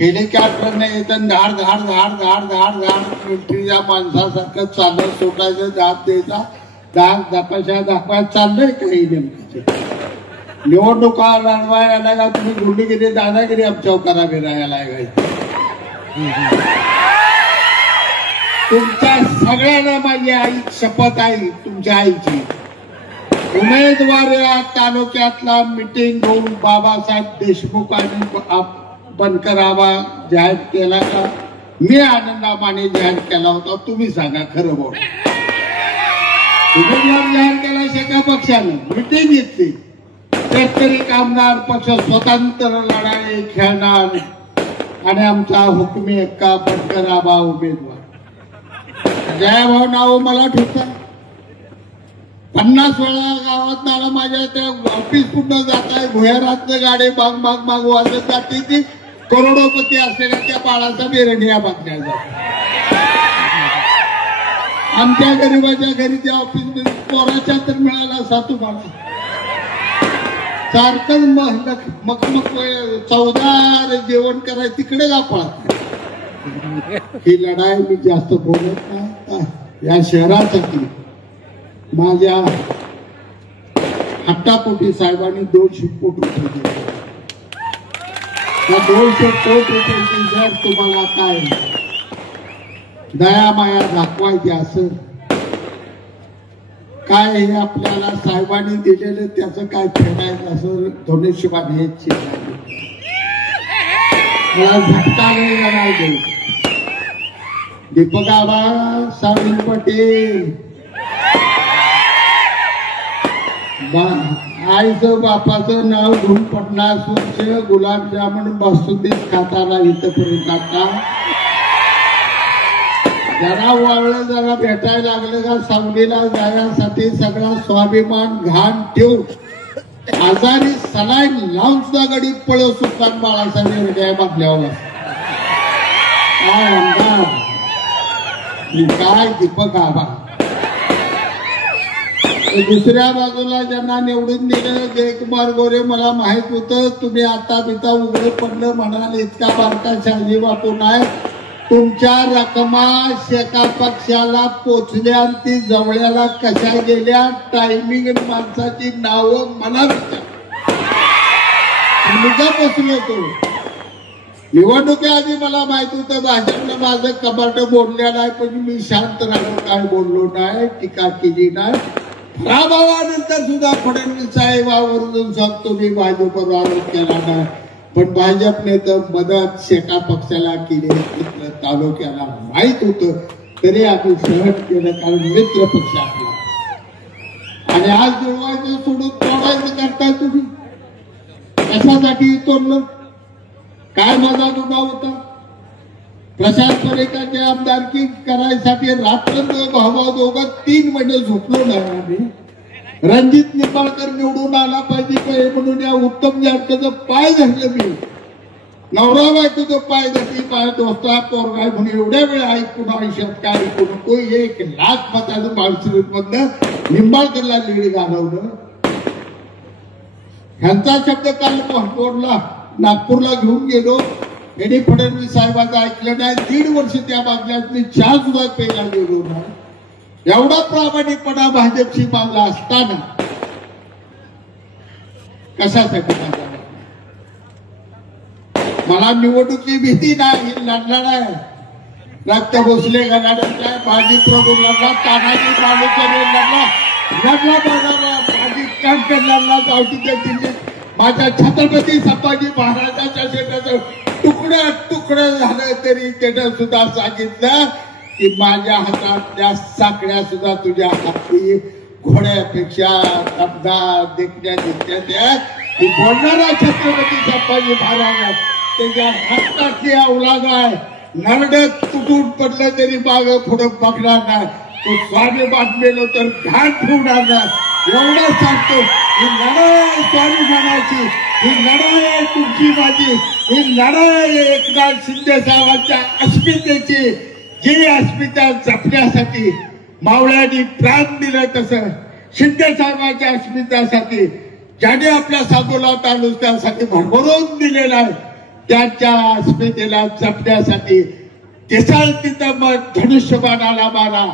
हेलिकॉप्टरने येतं धाड धाड धाड धाड धाड धाड मिलिटरीच्या माणसासारखं चालत सुटायचं दाब द्यायचा दाग दापाशा दाखवायला चाललंय काही नेमकं निवडणुका लढवायला का तुम्ही गुंडगिरी दादागिरी आमच्यावर करा फिरायला तुमच्या सगळ्यांना माझी आई शपथ आहे तुमच्या आईची उमेदवार या तालुक्यातला मिटिंग होऊन बाबासाहेब देशमुख आणि बनकरावा जाहीर केला का मी आनंदामाने जाहीर केला होता तुम्ही सांगा खरं बोल उमेदवार जाहीर केला एका पक्षानं मिटिंग घेतली शेतकरी कामगार पक्ष स्वतंत्र लढाई खेळणार आणि आमचा हुकमी एक्का बनकरावा उमेदवार जयभाऊ नाव मला ठेवतात 50 वेळा गावात नाला माझ्या त्या ऑफिस पुढे जात आहे भुयारात गाडी बाग बाग बाग वाजत जाते ती करोडोपती असलेल्या त्या बाळाचा बेरंडिया बांधल्या जातात आमच्या गरीबाच्या घरी त्या ऑफिस पोराच्या तर मिळाला सातू बाळा सारखं मग चौदार जेवण करायचं तिकडे का पळत ही लढाई मी जास्त बोलत नाही या शहरासाठी माझ्या हट्टापोटी साहेबांनी 200 कोटी रुपये दिले त्या 200 कोटी रुपयाची जर तुम्हाला काय दया माया दाखवायची असेल काय हे आपल्याला साहेबांनी दिलेलं त्याचं काय फेडायचं असं धनुष्यबाण हेच मला झटका नाही जाणार दे दीपक आबा साविन पटेल आईचं बापाचं नाव घेऊन 50 वर्ष गुलाबजामुन बासुंदीच खाताना इथपर्यंत आता जरा वावळं जरा भेटायला लागलं का सावलीला जाण्यासाठी सगळा स्वाभिमान घाण ठेवून आजारी सलाईन लावून सुद्धा गडी पळव सुखान बाळासाहेब हृदय बांधल्यावर काय आमदार काय दीपक आबा दुसऱ्या बाजूला ज्यांना निवडून दिलं जयकुमार गोरे मला माहित होतं तुम्ही आता बिता उघडं पडलं म्हणाल इतका बारका शाजी बापू नाही तुमच्या रकमा एका पक्षाला पोचल्या ती जवळ्याला कशा गेल्या टायमिंग माणसाची नावं मला मुलगा पोचलो तो निवडणुकीआधी मला माहित होतं भाजपनं माझं कपाट बोललेलं आहे पण मी शांत राहून काय बोललो नाही टीका केली नाही पराभवानंतर सुद्धा फडणवीस साहेबांवरून सांगतो मी भाजपवर आरोप केला नाही पण भाजपने तर मदत शेका पक्षाला केली तिथलं तालुक्याला माहित होतं तरी आम्ही सहन केलं कारण मित्र पक्ष आपला आणि आज जुळवायचं सोडून तोडायचं करताय तुम्ही कशासाठी तोडलं काय माझा दुभाव होता प्रशांत परेकरची आमदारकी करायसाठी रात्र भावा दोघं 3 महिने झोपलो नाही आम्ही रणजित निंबाळकर निवडून आला पाहिजे म्हणून या उत्तम जानकरचं पाय धरलं मी नवरा बायकोचं पाय धरली पाय दोस्ता पोरगा म्हणून एवढ्या वेळ ऐकून आयुष्यात काय ऐकू नको 1 लाख मताचं माळशिरस मधनं निंबाळकरला लीड घालवलं ह्यांचा शब्द काल बोलला नागपूरला घेऊन गेलो यांनी फडणवीस साहेबांचं ऐकलं नाही 1.5 वर्ष त्या बाजल्यात मी चहा सुद्धा पेला गेलो नाही एवढा प्रामाणिकपणा भाजपशी मागला असताना कशासाठी मला निवडणुकी भीती नाही लढणार आहे रक्त भोसले गणाड्यातला भाजी प्रभू लढला तानाजी बालुकर लढला भाजी कांकर लढला गावठीच्या जिल्ह्यात माझ्या छत्रपती संभाजी महाराजांच्या शेताचं तुकडं तुकडं झालं तरी त्यानं सुद्धा सांगितलं की माझ्या हातातल्या साकड्या सुद्धा तुझ्या हाती घोड्यापेक्षा दबदार देखण्या दिसत्या ती बोलणारा छत्रपती संभाजी महाराज त्याच्या हातातली अवलाद आहे नरड तुटून पडलं तरी माग पुढं बघणार नाही तो स्वाभिमान मेलो तर घाण ठेवणार नाही एवढं सांगतो ही लढाई स्वाभिमानाची ही लढाई तुमची माझी ही लढाई एकनाथ शिंदे साहेबांच्या अस्मितेची जी अस्मिता जपण्यासाठी मावळ्यांनी प्राण दिलं तसं शिंदे साहेबांच्या अस्मितेसाठी ज्याने आपल्या सांगोला तालुक्यासाठी भरभरून दिलेला आहे त्यांच्या अस्मितेला जपण्यासाठी तिथं मग धनुष्यबाणाला मारा.